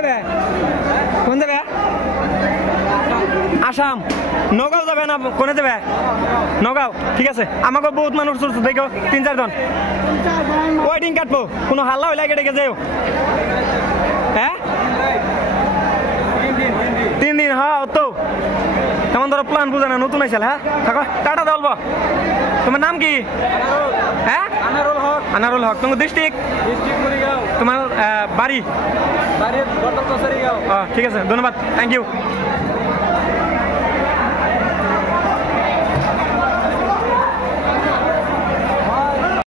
যাবে কোন যাবে আসাম নগাঁও যাবে না কোনে যাবে নগাঁও ঠিক আছে আমাকে বহুত মানুষ দেখো 3-4 জন ওয়েটিং কাটবো কোনো হাল্লা হইলে কেটে গেছে হ্যাঁ 3 দিন হ্যাঁ তো তেমন ধরো প্ল্যান বুঝে না নতুন আইসাল হ্যাঁ থাকো টাটা দেবো তোমার নাম কি হ্যাঁ আনারুল হক তোমার ডিস্ট্রিক্ট তোমার বাড়ি ঠিক আছে ধন্যবাদ থ্যাংক ইউ